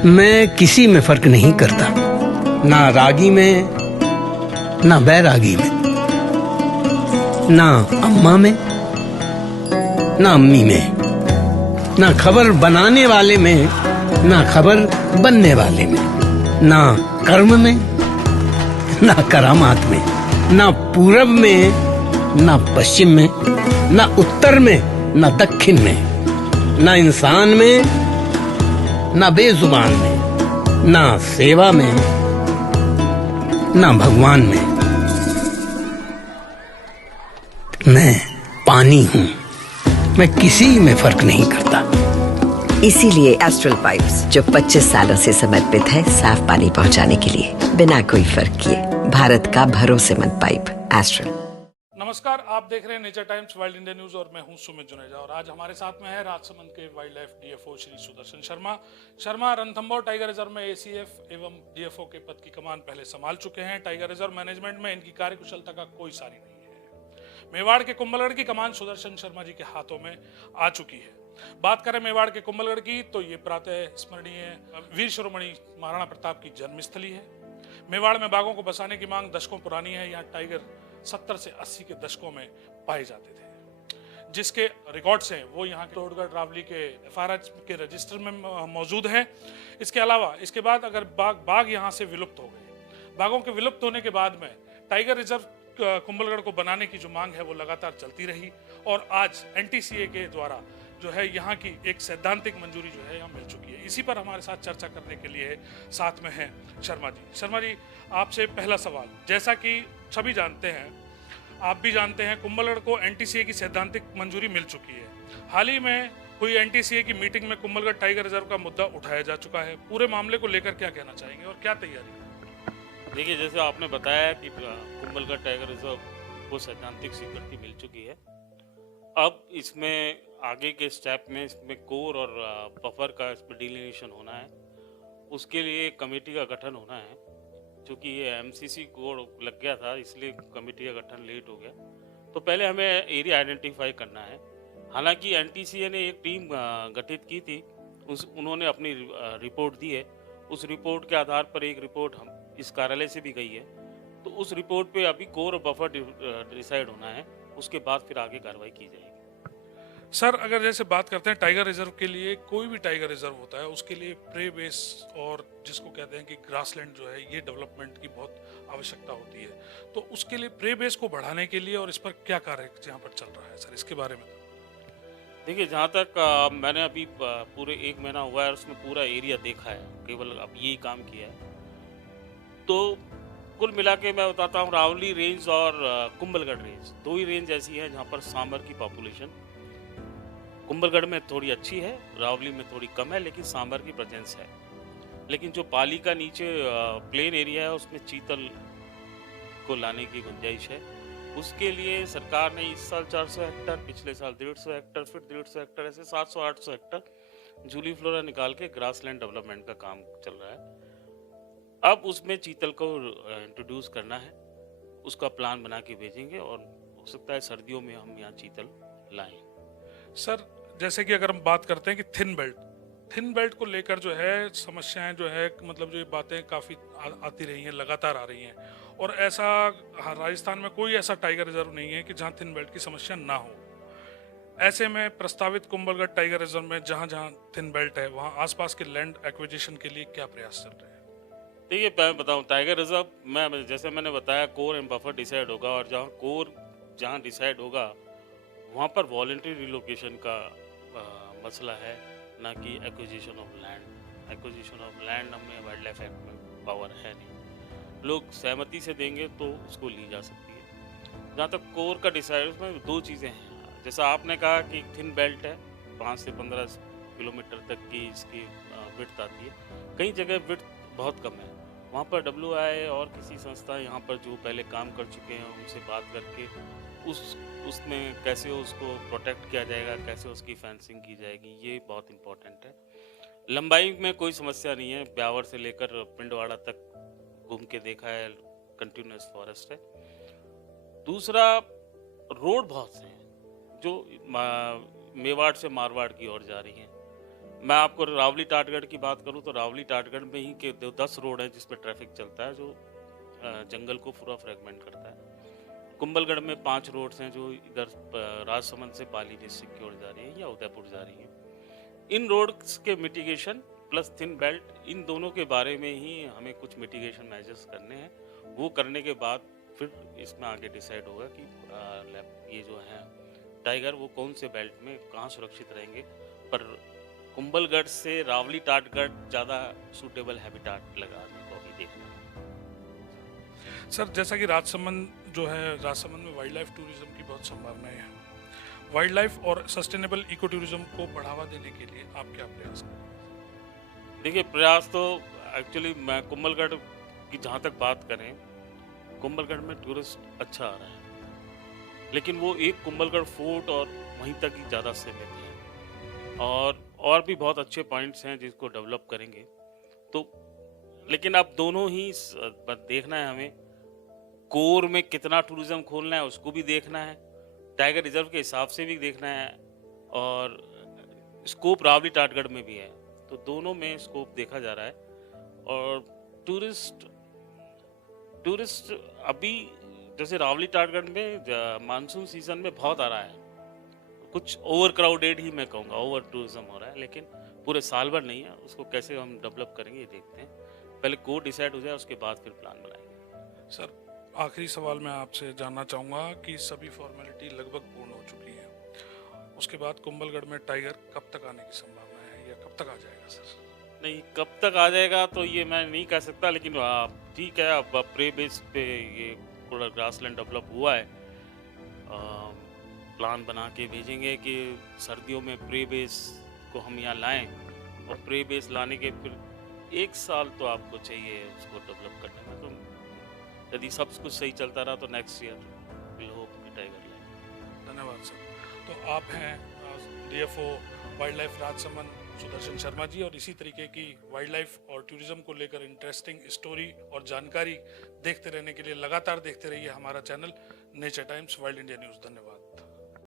मैं किसी में फर्क नहीं करता, ना रागी में, ना बैरागी में, ना अम्मा में, ना अम्मी में, ना खबर बनाने वाले में, ना खबर बनने वाले में, ना कर्म में, ना करामात में, ना पूरब में, ना पश्चिम में, ना उत्तर में, ना दक्षिण में, ना इंसान में, ना बेजुबान में, ना सेवा में, ना भगवान में। मैं पानी हूं, मैं किसी में फर्क नहीं करता। इसीलिए एस्ट्रल पाइप्स, जो 25 सालों से समर्पित है साफ पानी पहुंचाने के लिए, बिना कोई फर्क किए, भारत का भरोसेमंद पाइप एस्ट्रल। नमस्कार, आप देख रहे हैं nature times wild India news और मैं हूं सुमित जुनेजा। और आज हमारे साथ में है राजसमंद के wild life DFO Shri Sudarshan Sharma Ranthambore tiger reserve में एसीएफ एवं डीएफओ के पद की कमान पहले संभाल चुके हैं। टाइगर रिजर्व मैनेजमेंट में इनकी कार्यकुशलता का कोई सानी नहीं है। मेवाड़ के कुंभलगढ़ की कमान सुदर्शन शर्मा जी के हाथों में आ चुकी है। बात करें मेवाड़ के कुंभलगढ़ की, तो ये प्रातः स्मरणीय वीर शिरोमणि महाराणा प्रताप की जन्मस्थली है। मेवाड़ में बाघों को बसाने की मांग दशकों पुरानी है। यहाँ टाइगर 70 से 80 के दशकों में पाए जाते थे, जिसके रिकॉर्ड्स हैं वो यहाँ के तोड़गढ़ रावली के एफआरएच के रजिस्टर में मौजूद हैं। इसके अलावा इसके बाद अगर बाघ यहाँ से विलुप्त हो गए, बाघों के विलुप्त होने के बाद में टाइगर रिजर्व कुंभलगढ़ को बनाने की जो मांग है वो लगातार चलती रही और आज एनटीसीए के द्वारा जो है यहाँ की एक सैद्धांतिक मंजूरी जो है यहाँ मिल चुकी है। इसी पर हमारे साथ चर्चा करने के लिए साथ में हैं शर्मा जी। शर्मा जी, आपसे पहला सवाल, जैसा कि सभी जानते हैं, आप भी जानते हैं, कुंभलगढ़ को एनटीसीए की सैद्धांतिक मंजूरी मिल चुकी है। हाल ही में हुई एनटीसीए की मीटिंग में कुंभलगढ़ टाइगर रिजर्व का मुद्दा उठाया जा चुका है। पूरे मामले को लेकर क्या कहना चाहेंगे और क्या तैयारी है? देखिए, जैसे आपने बताया कि कुंभलगढ़ टाइगर रिजर्व को सैद्धांतिक स्वीकृति मिल चुकी है। अब इसमें आगे के स्टेप में इसमें कोर और बफर का इसमें डिलिनेशन होना है। उसके लिए कमेटी का गठन होना है। क्योंकि ये एमसीसी कोड लग गया था, इसलिए कमेटी का गठन लेट हो गया। तो पहले हमें एरिया आइडेंटिफाई करना है। हालांकि एनटीसीए ने एक टीम गठित की थी, उन्होंने अपनी रिपोर्ट दी है। उस रिपोर्ट के आधार पर एक रिपोर्ट हम इस कार्यालय से भी गई है। तो उस रिपोर्ट पे अभी कोर और बफर डिसाइड होना है, उसके बाद फिर आगे कार्रवाई की जाएगी। सर, अगर जैसे बात करते हैं टाइगर रिजर्व के लिए, कोई भी टाइगर रिजर्व होता है उसके लिए प्रे बेस और जिसको कहते हैं कि ग्रासलैंड जो है, ये डेवलपमेंट की बहुत आवश्यकता होती है। तो उसके लिए प्रे बेस को बढ़ाने के लिए और इस पर क्या कार्य यहाँ पर चल रहा है सर, इसके बारे में? देखिए, जहाँ तक मैंने अभी पूरे 1 महीना हुआ है, उसमें पूरा एरिया देखा है, केवल अब यही काम किया है। तो कुल मिला के मैं बताता हूँ, रावली रेंज और कुंभलगढ़ रेंज, दो ही रेंज ऐसी है जहाँ पर सांबर की पॉपुलेशन कुंभलगढ़ में थोड़ी अच्छी है, रावली में थोड़ी कम है, लेकिन सांबर की प्रेजेंस है। लेकिन जो पाली का नीचे प्लेन एरिया है, उसमें चीतल को लाने की गुंजाइश है। उसके लिए सरकार ने इस साल 400 हेक्टर, पिछले साल 150 हेक्टर, फिर 150 हेक्टर, ऐसे 700-800 हेक्टर जूली फ्लोरा निकाल के ग्रासलैंड डेवलपमेंट का काम चल रहा है। अब उसमें चीतल को इंट्रोड्यूस करना है, उसका प्लान बना के भेजेंगे और हो सकता है सर्दियों में हम यहाँ चीतल लाएं। सर, जैसे कि अगर हम बात करते हैं कि थिन बेल्ट को लेकर जो है समस्याएं जो है, मतलब जो ये बातें काफ़ी आती रही हैं, लगातार आ रही हैं, और ऐसा राजस्थान में कोई ऐसा टाइगर रिजर्व नहीं है कि जहां थिन बेल्ट की समस्या ना हो। ऐसे में प्रस्तावित कुंभलगढ़ टाइगर रिजर्व में जहां जहां थिन बेल्ट है, वहां आसपास के लैंड एक्विजिशन के लिए क्या प्रयास चल रहे हैं? देखिए, मैं बताऊँ, टाइगर रिजर्व में जैसे मैंने बताया, कोर एंड बफर डिसाइड होगा, और जहाँ कोर डिसाइड होगा वहाँ पर वॉलंटरी रिलोकेशन का मसला है, ना कि acquisition of land. Acquisition of land हमें वाइल्ड लाइफ एक्ट में पावर है नहीं। लोग सहमति से देंगे तो उसको ली जा सकती है। जहाँ तक कोर का डिसाइड, उसमें दो चीज़ें हैं। जैसा आपने कहा कि थिन बेल्ट है, 5 से 15 किलोमीटर तक की इसकी विड्थ आती है। कई जगह विड्थ बहुत कम है, वहाँ पर WI और किसी संस्था यहाँ पर जो पहले काम कर चुके हैं उनसे बात करके उसमें कैसे उसको प्रोटेक्ट किया जाएगा, कैसे उसकी फेंसिंग की जाएगी, ये बहुत इम्पोर्टेंट है। लंबाई में कोई समस्या नहीं है, ब्यावर से लेकर पिंडवाड़ा तक घूम के देखा है, कंटिन्यूस फॉरेस्ट है। दूसरा, रोड बहुत से हैं जो मेवाड़ से मारवाड़ की ओर जा रही हैं। मैं आपको रावली टाटगढ़ की बात करूं तो रावली टाटगढ़ में ही के 10 रोड है जिसमें ट्रैफिक चलता है, जो जंगल को पूरा फ्रेगमेंट करता है। कुंभलगढ़ में 5 रोड्स हैं जो इधर राजसमंद से पाली डिस्ट्रिक्ट की ओर जा रही है या उदयपुर जा रही है। इन रोड्स के मिटिगेशन प्लस थिन बेल्ट, इन दोनों के बारे में ही हमें कुछ मिटिगेशन मेजर्स करने हैं। वो करने के बाद फिर इसमें आगे डिसाइड होगा कि ये जो है टाइगर वो कौन से बेल्ट में कहाँ सुरक्षित रहेंगे। पर कुंभलगढ़ से रावली टाटगढ़ ज़्यादा सूटेबल हैबिटाट लगाने को अभी देखना है। सर, जैसा कि राजसमंद जो है, राजसमंद में वाइल्ड लाइफ टूरिज्म की बहुत संभावनाएं हैं। वाइल्ड लाइफ और सस्टेनेबल इको टूरिज्म को बढ़ावा देने के लिए आप क्या प्रयास करें? देखिए, प्रयास तो एक्चुअली मैं कुंभलगढ़ की जहाँ तक बात करें, कुंभलगढ़ में टूरिस्ट अच्छा आ रहा है, लेकिन वो एक कुंभलगढ़ फोर्ट और वहीं तक ही ज़्यादा सीमित है। और भी बहुत अच्छे पॉइंट्स हैं जिसको डेवलप करेंगे तो, लेकिन अब दोनों ही देखना है हमें। कोर में कितना टूरिज्म खोलना है उसको भी देखना है, टाइगर रिजर्व के हिसाब से भी देखना है, और स्कोप रावली टाटगढ़ में भी है, तो दोनों में स्कोप देखा जा रहा है। और टूरिस्ट अभी जैसे रावली टाटगढ़ में मानसून सीजन में बहुत आ रहा है, कुछ ओवर क्राउडेड ही मैं कहूँगा, ओवर टूरिज्म हो रहा है, लेकिन पूरे साल भर नहीं है। उसको कैसे हम डेवलप करेंगे ये देखते हैं, पहले कोर डिसाइड हो जाए उसके बाद फिर प्लान बनाएंगे। सर, आखिरी सवाल मैं आपसे जानना चाहूँगा कि सभी फॉर्मेलिटी लगभग पूर्ण हो चुकी है, उसके बाद कुंभलगढ़ में टाइगर कब तक आने की संभावना है या कब तक आ जाएगा? सर नहीं, कब तक आ जाएगा तो ये मैं नहीं कह सकता, लेकिन ठीक है, अब प्रे बेस पे ये पूरा ग्रासलैंड डेवलप हुआ है। प्लान बना के भेजेंगे कि सर्दियों में प्रे बेस को हम यहाँ लाएं, और प्रे बेस लाने के फिर 1 साल तो आपको चाहिए उसको डेवलप करने में। तो यदि सब कुछ सही चलता रहा तो नेक्स्ट ईयर विल होप कि टाइगर लाएं। धन्यवाद सर। तो आप हैं DFO wild life Rajsamand Sudarshan Sharma ji, और इसी तरीके की वाइल्ड लाइफ और टूरिज्म को लेकर इंटरेस्टिंग स्टोरी और जानकारी देखते रहने के लिए लगातार देखते रहिए हमारा channel nature times wild India news. धन्यवाद।